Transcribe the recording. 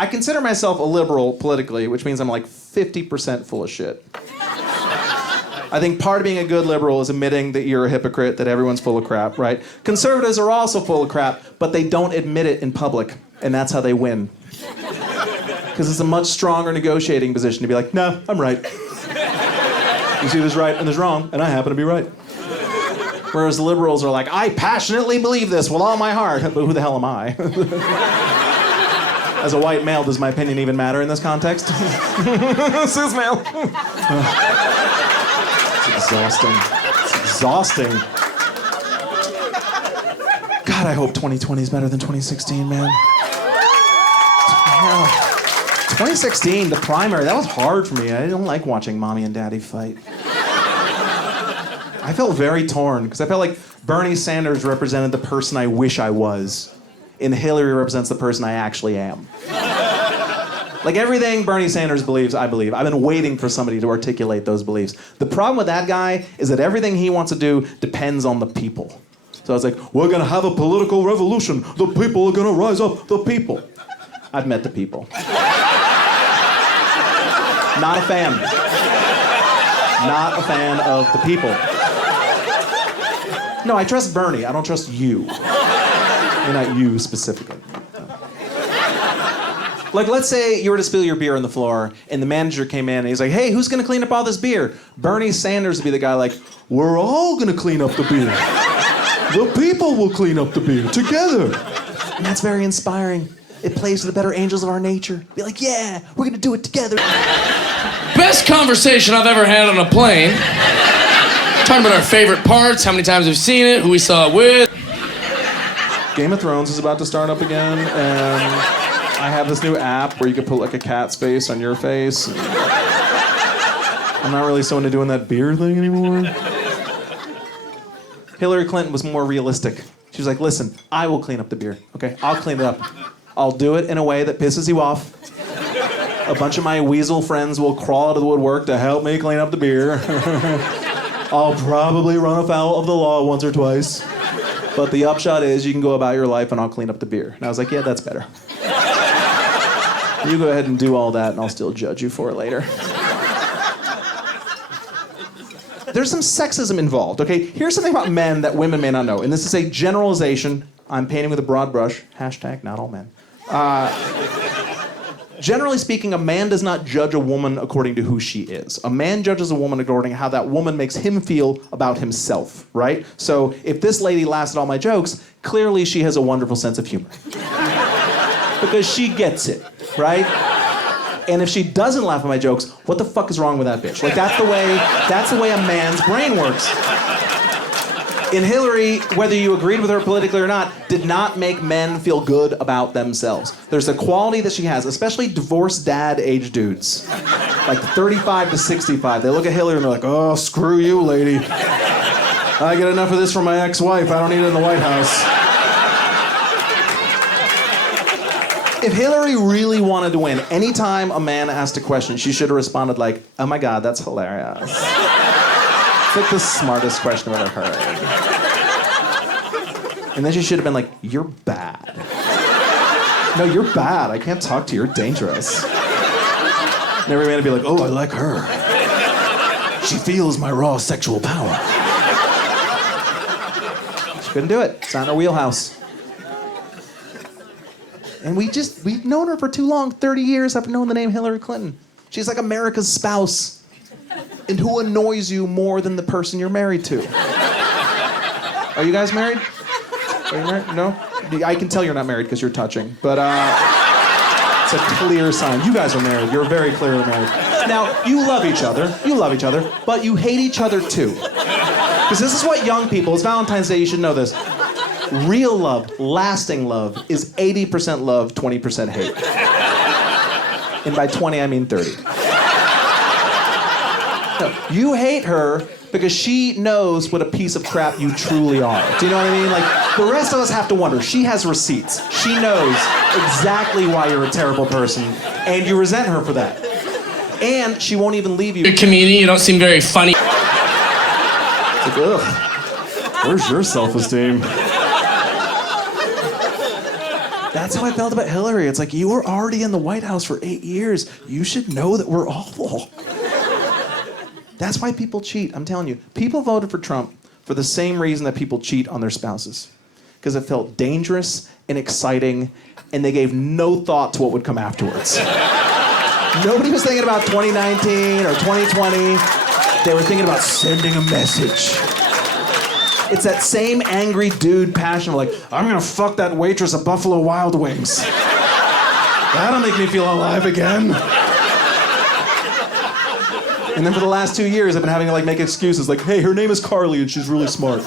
I consider myself a liberal politically, which means I'm like 50% full of shit. I think part of being a good liberal is admitting that you're a hypocrite, that everyone's full of crap, right? Conservatives are also full of crap, but they don't admit it in public, and that's how they win. Because it's a much stronger negotiating position to be like, no, I'm right. You see, there's right and there's wrong, and I happen to be right. Whereas liberals are like, I passionately believe this with all my heart, but who the hell am I? As a white male, does my opinion even matter in this context? Cis male. It's exhausting. It's exhausting. God, I hope 2020 is better than 2016, man. Yeah. 2016, the primary, that was hard for me. I didn't like watching mommy and daddy fight. I felt very torn, because I felt like Bernie Sanders represented the person I wish I was, and Hillary represents the person I actually am. Like everything Bernie Sanders believes, I believe. I've been waiting for somebody to articulate those beliefs. The problem with that guy is that everything he wants to do depends on the people. So I was like, we're gonna have a political revolution. The people are gonna rise up, the people. I've met the people. Not a fan. Not a fan of the people. No, I trust Bernie. I don't trust you. And not you specifically. Like, let's say you were to spill your beer on the floor, and the manager came in, and he's like, hey, who's gonna clean up all this beer? Bernie Sanders would be the guy like, we're all gonna clean up the beer. The people will clean up the beer, together. And that's very inspiring. It plays to the better angels of our nature. Be like, yeah, we're gonna do it together. Best conversation I've ever had on a plane. Talking about our favorite parts, how many times we've seen it, who we saw it with. Game of Thrones is about to start up again, and I have this new app where you can put like a cat's face on your face. I'm not really so into doing that beer thing anymore. Hillary Clinton was more realistic. She was like, listen, I will clean up the beer, okay? I'll clean it up. I'll do it in a way that pisses you off. A bunch of my weasel friends will crawl out of the woodwork to help me clean up the beer. I'll probably run afoul of the law once or twice. But the upshot is you can go about your life and I'll clean up the beer. And I was like, yeah, that's better. You go ahead and do all that and I'll still judge you for it later. There's some sexism involved, okay? Here's something about men that women may not know. And this is a generalization. I'm painting with a broad brush. Hashtag not all men. Generally speaking, a man does not judge a woman according to who she is. A man judges a woman according to how that woman makes him feel about himself, right? So if this lady laughed at all my jokes, clearly she has a wonderful sense of humor. Because she gets it, right? And if she doesn't laugh at my jokes, what the fuck is wrong with that bitch? Like that's the way a man's brain works. And Hillary, whether you agreed with her politically or not, did not make men feel good about themselves. There's a quality that she has, especially divorced dad-age dudes. Like 35 to 65. They look at Hillary and they're like, oh, screw you, lady. I get enough of this from my ex-wife. I don't need it in the White House. If Hillary really wanted to win, anytime a man asked a question, she should have responded like, oh my God, that's hilarious. It's like the smartest question I've ever heard. And then she should have been like, you're bad. No, you're bad. I can't talk to you. You're dangerous. And every man would be like, oh, I like her. She feels my raw sexual power. She couldn't do it. It's not in her wheelhouse. And we've known her for too long. 30 years I've known the name Hillary Clinton. She's like America's spouse. And who annoys you more than the person you're married to? Are you guys married? Are you married? No? I can tell you're not married because you're touching. But it's a clear sign. You guys are married. You're very clearly married. Now, you love each other. But you hate each other too. Because this is what young people, it's Valentine's Day, you should know this. Real love, lasting love, is 80% love, 20% hate. And by 20, I mean 30. No, you hate her because she knows what a piece of crap you truly are. Do you know what I mean? Like, the rest of us have to wonder. She has receipts. She knows exactly why you're a terrible person, and you resent her for that. And she won't even leave you. You're a comedian, you don't seem very funny. It's like, ugh, where's your self-esteem? That's how I felt about Hillary. It's like, you were already in the White House for 8 years. You should know that we're awful. That's why people cheat. I'm telling you. People voted for Trump for the same reason that people cheat on their spouses. Because it felt dangerous and exciting, and they gave no thought to what would come afterwards. Nobody was thinking about 2019 or 2020. They were thinking about sending a message. It's that same angry dude passion, like, I'm gonna fuck that waitress at Buffalo Wild Wings. That'll make me feel alive again. And then for the last 2 years, I've been having to like make excuses, like, hey, her name is Carly and she's really smart.